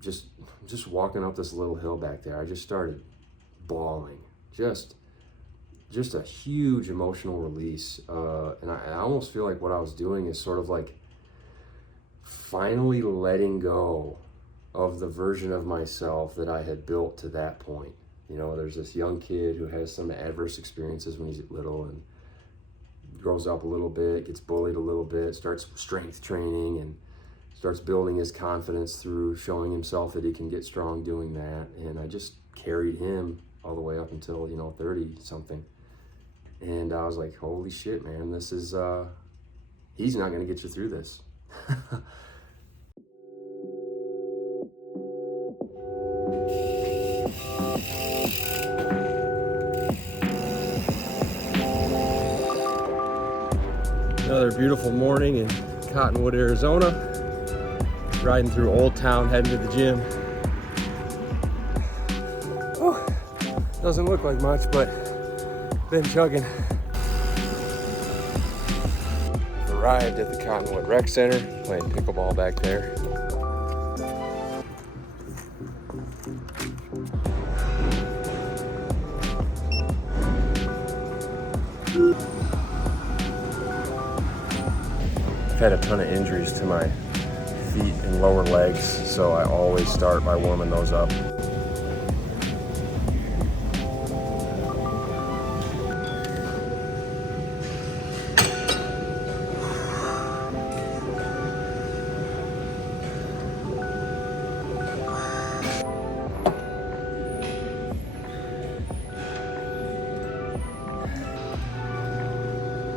just walking up this little hill back there, I just started bawling. Just a huge emotional release. And I almost feel like what I was doing is sort of like finally letting go of the version of myself that I had built to that point. You know, there's this young kid who has some adverse experiences when he's little and grows up a little bit, gets bullied a little bit, starts strength training and starts building his confidence through showing himself that he can get strong doing that. And I just carried him all the way up until, 30 something. And I was like, holy shit, man, this is, he's not going to get you through this. Another beautiful morning in Cottonwood, Arizona. Riding through Old Town, heading to the gym. Oh, doesn't look like much, but been chugging. Arrived at the Cottonwood Rec Center, playing pickleball back there. I've had a ton of injuries to my feet and lower legs, so I always start by warming those up.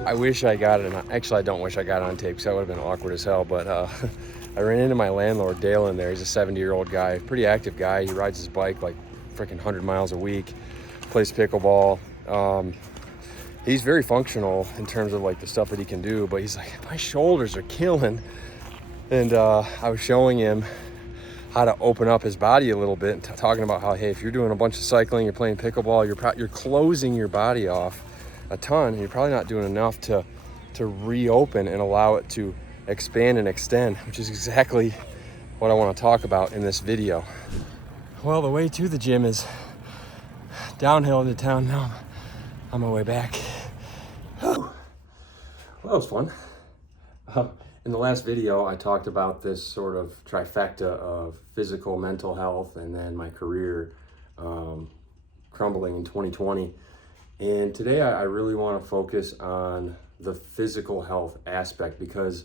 I wish I got it on, actually I don't wish I got it on tape because that would have been awkward as hell, but I ran into my landlord, Dale, in there. He's a 70-year-old guy, pretty active guy. He rides his bike like freaking 100 miles a week, plays pickleball. He's very functional in terms of like the stuff that he can do, but he's like, my shoulders are killing. And I was showing him how to open up his body a little bit and talking about how, hey, if you're doing a bunch of cycling, you're playing pickleball, you're closing your body off a ton, and you're probably not doing enough to reopen and allow it to expand and extend, which is exactly what I want to talk about in this video. Well, the way to the gym is downhill into town. Now I'm on my way back. Well, that was fun. In the last video, I talked about this sort of trifecta of physical, mental health, and then my career crumbling in 2020. And today I really want to focus on the physical health aspect, because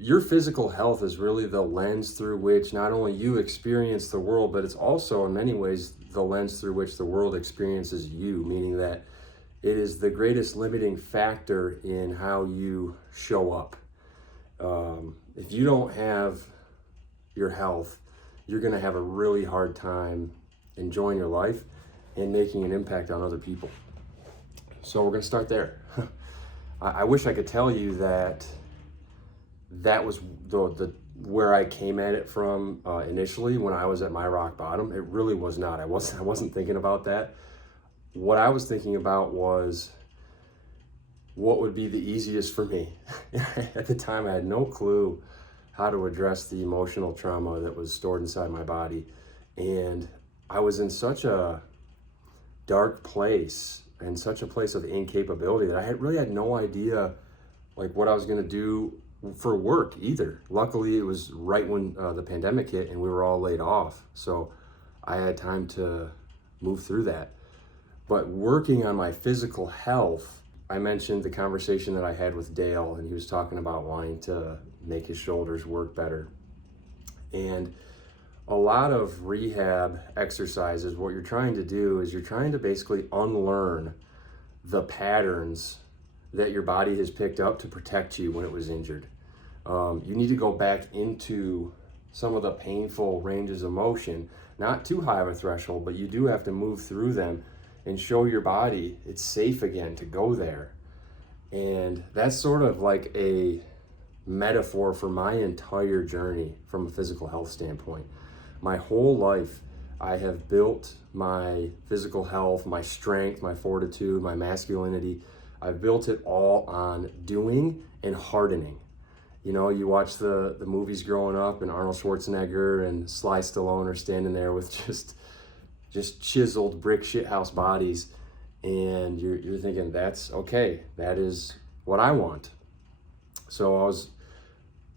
your physical health is really the lens through which not only you experience the world, but it's also in many ways the lens through which the world experiences you, meaning that it is the greatest limiting factor in how you show up. If you don't have your health, you're going to have a really hard time enjoying your life and making an impact on other people. So we're going to start there. I wish I could tell you that was the where I came at it from initially when I was at my rock bottom. It really was not. I wasn't thinking about that. What I was thinking about was what would be the easiest for me. At the time, I had no clue how to address the emotional trauma that was stored inside my body. And I was in such a dark place and such a place of incapability that I really had no idea like what I was going to do for work either. Luckily, it was right when the pandemic hit and we were all laid off. So I had time to move through that. But working on my physical health, I mentioned the conversation that I had with Dale, and he was talking about wanting to make his shoulders work better. And a lot of rehab exercises, what you're trying to do is you're trying to basically unlearn the patterns that your body has picked up to protect you when it was injured. You need to go back into some of the painful ranges of motion, not too high of a threshold, but you do have to move through them and show your body it's safe again to go there. And that's sort of like a metaphor for my entire journey from a physical health standpoint. My whole life, I have built my physical health, my strength, my fortitude, my masculinity. I've built it all on doing and hardening. You know, you watch the movies growing up, and Arnold Schwarzenegger and Sly Stallone are standing there with just chiseled brick shithouse bodies, and you're thinking, that's okay, that is what I want. So I was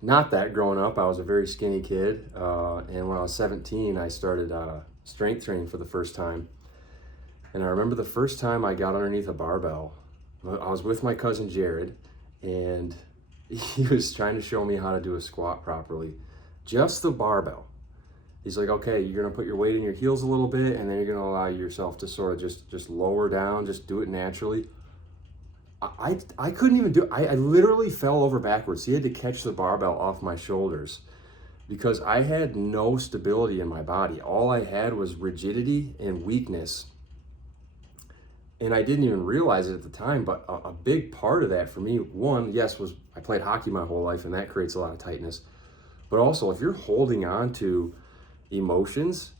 not that growing up. I was a very skinny kid, and when I was 17, I started strength training for the first time. And I remember the first time I got underneath a barbell, I was with my cousin Jared, and he was trying to show me how to do a squat properly. Just the barbell. He's like, okay, you're gonna put your weight in your heels a little bit, and then you're gonna allow yourself to sort of just lower down, just do it naturally. I couldn't even do it. I literally fell over backwards. He had to catch the barbell off my shoulders because I had no stability in my body. All I had was rigidity and weakness. And I didn't even realize it at the time, but a big part of that for me, one, yes, was I played hockey my whole life, and that creates a lot of tightness. But also, if you're holding on to emotions,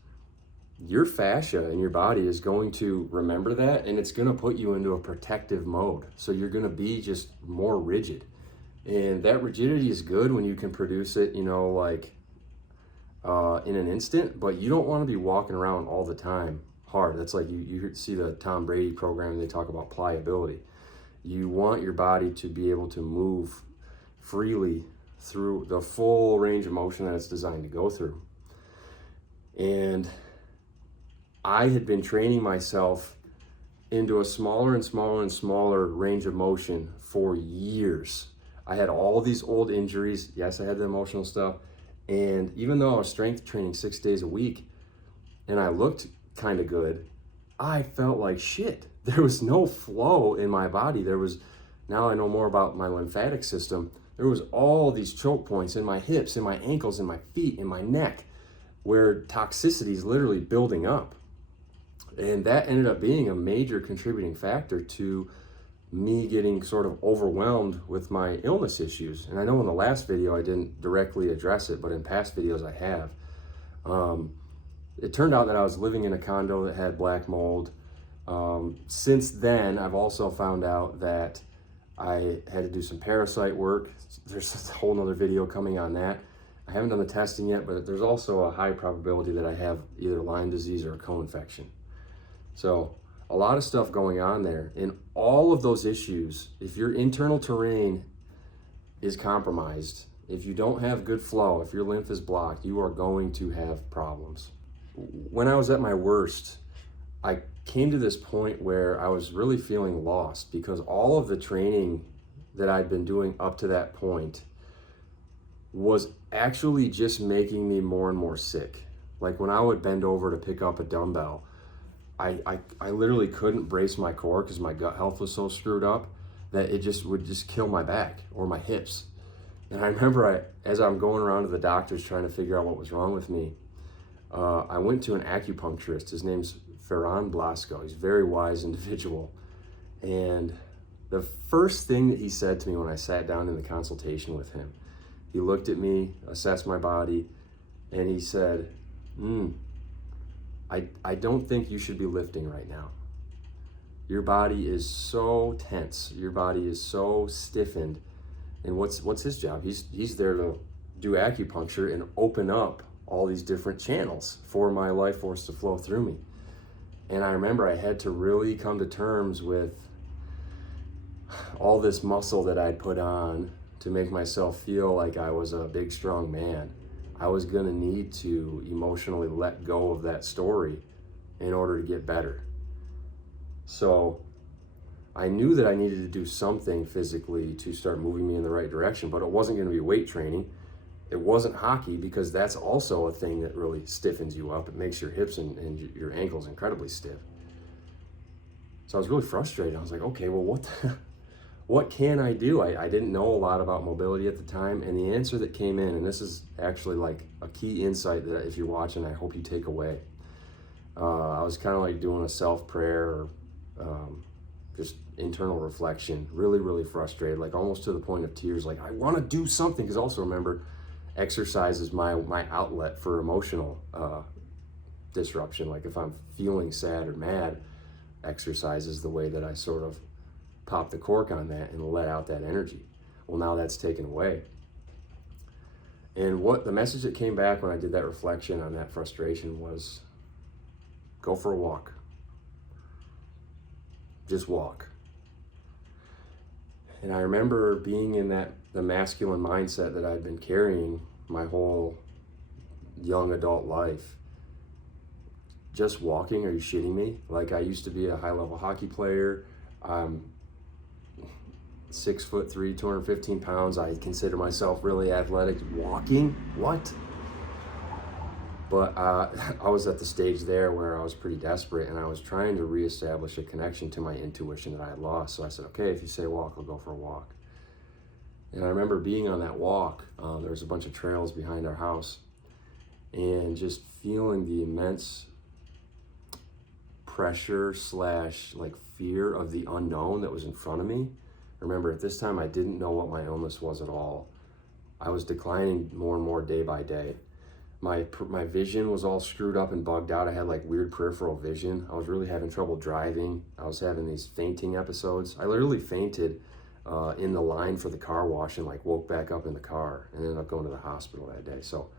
your fascia in your body is going to remember that, and it's going to put you into a protective mode. So you're going to be just more rigid. And that rigidity is good when you can produce it, you know, like in an instant, but you don't want to be walking around all the time hard. That's like you see the Tom Brady program, they talk about pliability. You want your body to be able to move freely through the full range of motion that it's designed to go through. And I had been training myself into a smaller and smaller and smaller range of motion for years. I had all these old injuries. Yes, I had the emotional stuff. And even though I was strength training 6 days a week and I looked kind of good, I felt like shit. There was no flow in my body. Now I know more about my lymphatic system. There was all these choke points in my hips, in my ankles, in my feet, in my neck, where toxicity is literally building up. And that ended up being a major contributing factor to me getting sort of overwhelmed with my illness issues. And I know in the last video I didn't directly address it, but in past videos I have. It turned out that I was living in a condo that had black mold. Since then, I've also found out that I had to do some parasite work. There's a whole nother video coming on that. I haven't done the testing yet, but there's also a high probability that I have either Lyme disease or a co-infection. So a lot of stuff going on there. And all of those issues, if your internal terrain is compromised, if you don't have good flow, if your lymph is blocked, you are going to have problems. When I was at my worst, I came to this point where I was really feeling lost because all of the training that I'd been doing up to that point was actually just making me more and more sick. Like when I would bend over to pick up a dumbbell, I literally couldn't brace my core because my gut health was so screwed up that it would kill my back or my hips. And I remember as I'm going around to the doctors trying to figure out what was wrong with me, I went to an acupuncturist. His name's Ferran Blasco. He's a very wise individual. And the first thing that he said to me when I sat down in the consultation with him, he looked at me, assessed my body, and he said, I don't think you should be lifting right now. Your body is so tense. Your body is so stiffened. And what's his job? He's there to do acupuncture and open up all these different channels for my life force to flow through me. And I remember I had to really come to terms with all this muscle that I'd put on to make myself feel like I was a big, strong man. I was gonna need to emotionally let go of that story in order to get better. So I knew that I needed to do something physically to start moving me in the right direction, but it wasn't gonna be weight training. It wasn't hockey, because that's also a thing that really stiffens you up. It makes your hips and your ankles incredibly stiff. So I was really frustrated. I was like, okay, well, what can I do? I didn't know a lot about mobility at the time, and the answer that came in, and this is actually like a key insight that if you're watching, I hope you take away. I was kind of like doing a self-prayer or just internal reflection, really, really frustrated, like almost to the point of tears, like I want to do something, because also remember, exercise is my outlet for emotional disruption. Like if I'm feeling sad or mad, exercise is the way that I sort of pop the cork on that and let out that energy. Well, now that's taken away. And what the message that came back when I did that reflection on that frustration was, go for a walk. Just walk. And I remember being in the masculine mindset that I'd been carrying my whole young adult life. Just walking, are you shitting me? Like, I used to be a high-level hockey player. I'm 6'3", 215 pounds. I consider myself really athletic. Walking? What? But I was at the stage there where I was pretty desperate, and I was trying to reestablish a connection to my intuition that I had lost. So I said, okay, if you say walk, I'll go for a walk. And I remember being on that walk. There was a bunch of trails behind our house, and just feeling the immense pressure / like fear of the unknown that was in front of me. Remember, at this time, I didn't know what my illness was at all. I was declining more and more day by day. My vision was all screwed up and bugged out. I had like weird peripheral vision. I was really having trouble driving. I was having these fainting episodes. I literally fainted in the line for the car wash and like woke back up in the car and ended up going to the hospital that day. So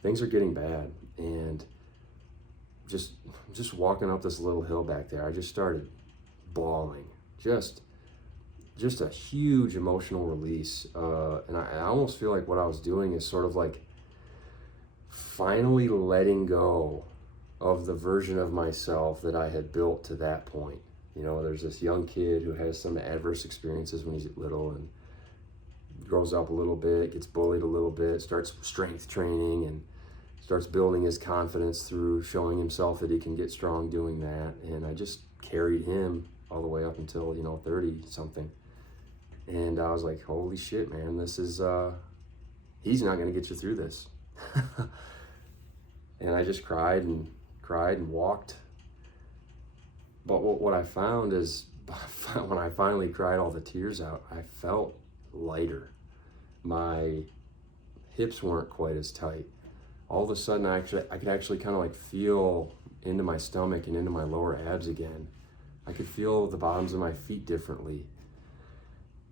things are getting bad. And just walking up this little hill back there, I just started bawling. Just a huge emotional release. And I almost feel like what I was doing is sort of like finally letting go of the version of myself that I had built to that point. You know, there's this young kid who has some adverse experiences when he's little and grows up a little bit, gets bullied a little bit, starts strength training and starts building his confidence through showing himself that he can get strong doing that. And I just carried him all the way up until, 30 something. And I was like, holy shit, man, this is, he's not going to get you through this. And I just cried and walked. But what I found is when I finally cried all the tears out, I felt lighter. My hips weren't quite as tight. All of a sudden, I could actually kind of like feel into my stomach and into my lower abs again. I could feel the bottoms of my feet differently.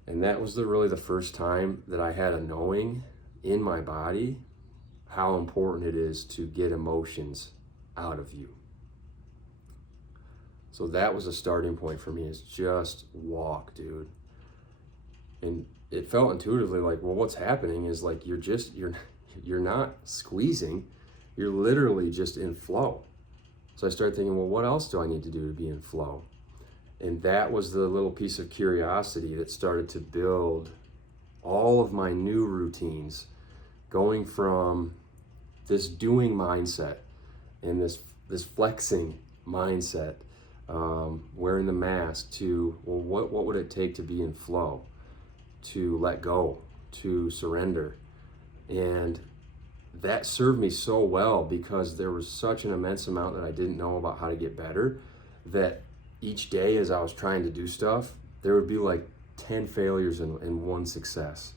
And that was really the first time that I had a knowing in my body how important it is to get emotions out of you. So that was a starting point for me, is just walk, dude. And it felt intuitively like, well, what's happening is like you're not squeezing, you're literally just in flow. So I started thinking, well, what else do I need to do to be in flow? And that was the little piece of curiosity that started to build all of my new routines, going from this doing mindset and this flexing mindset, wearing the mask, to, well, what would it take to be in flow, to let go, to surrender. And that served me so well because there was such an immense amount that I didn't know about how to get better, that each day as I was trying to do stuff, there would be like 10 failures and 1 success.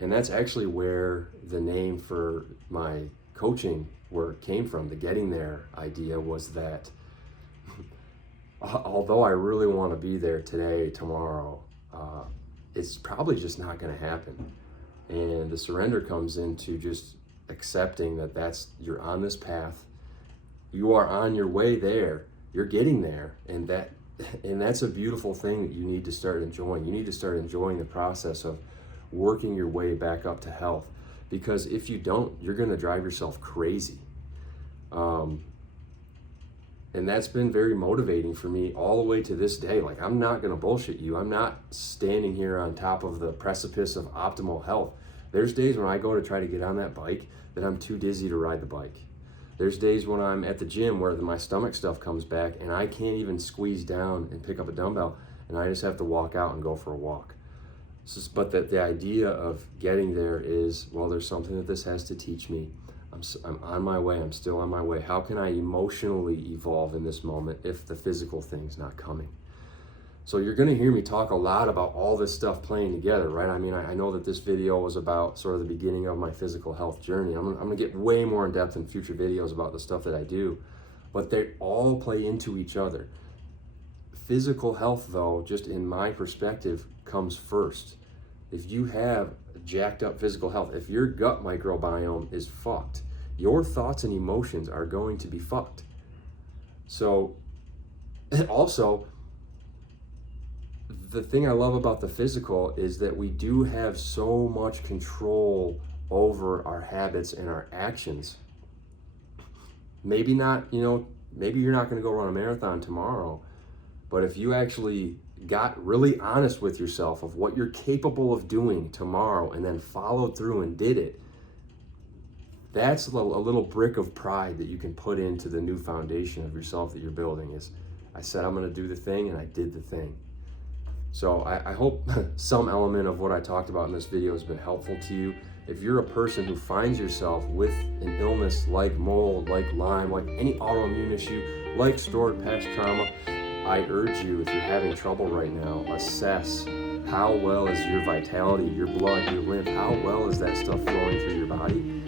And that's actually where the name for my coaching work came from. The getting there idea was that although I really want to be there today, tomorrow, it's probably just not going to happen. And the surrender comes into just accepting that you're on this path, you are on your way there, you're getting there, and that's a beautiful thing that you need to start enjoying. You need to start enjoying the process of working your way back up to health, because if you don't, you're going to drive yourself crazy. And that's been very motivating for me all the way to this day. Like, I'm not going to bullshit you. I'm not standing here on top of the precipice of optimal health. There's days when I go to try to get on that bike that I'm too dizzy to ride the bike. There's days when I'm at the gym where my stomach stuff comes back and I can't even squeeze down and pick up a dumbbell, and I just have to walk out and go for a walk. But the idea of getting there is, well, there's something that this has to teach me. I'm on my way. I'm still on my way. How can I emotionally evolve in this moment if the physical thing's not coming? So you're going to hear me talk a lot about all this stuff playing together, right? I mean, I know that this video was about sort of the beginning of my physical health journey. I'm going to get way more in depth in future videos about the stuff that I do, but they all play into each other. Physical health, though, just in my perspective, comes first. If you have jacked up physical health. If your gut microbiome is fucked, your thoughts and emotions are going to be fucked. So, also, the thing I love about the physical is that we do have so much control over our habits and our actions. Maybe not, maybe you're not going to go run a marathon tomorrow, but if you actually got really honest with yourself of what you're capable of doing tomorrow and then followed through and did it, that's a little brick of pride that you can put into the new foundation of yourself that you're building. Is, I said I'm going to do the thing, and I did the thing. So I hope some element of what I talked about in this video has been helpful to you. If you're a person who finds yourself with an illness like mold, like Lyme, like any autoimmune issue, like stored past trauma, I urge you, if you're having trouble right now, assess how well is your vitality, your blood, your lymph, how well is that stuff flowing through your body?